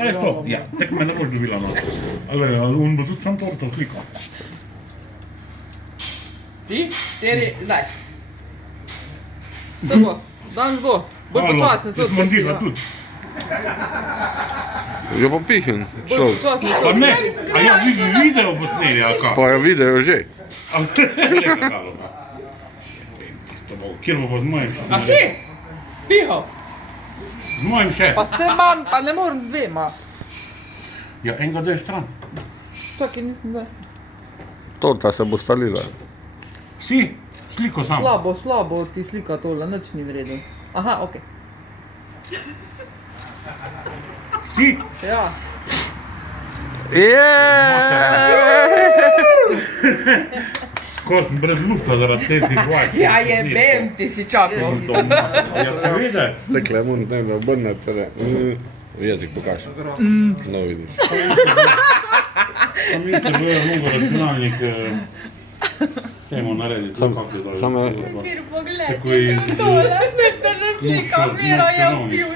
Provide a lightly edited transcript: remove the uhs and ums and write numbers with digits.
To je to, ja, tek me ne boš dobila noter. Ali, on bo tudi sam torto slikal. 3, 4, zdaj. To bo, danes bo. Bolj počasno so odprsi. Mandila tudi. Jo pa pihin, Bolj človek. počasno so Pa ne, a ja, video posneli, ali kako? Pa jo video že. Kjer bo pa z mojim še? A si? Piho. Z mojim še. Pa se imam, pa ne morem z dvema. Ja, enega daj stran. Čakaj, nisem da. Torta se bo stalila. Si, sliko sam. Slabo ti slika tole, nič ni v redu. Aha, okej. Si, Ja. skoro sem brez lufta zaradi teh vaj. Ja, jebem, ti si čakal. Ja, seveda. Dekle, moram ne obrnati, tele. Jezik pokaži. No, vidiš. Sam isto bilo je mogo računalnik temu narediti. Samo Poglej, Tako je dole, ne slika, Mira je Noč, vpil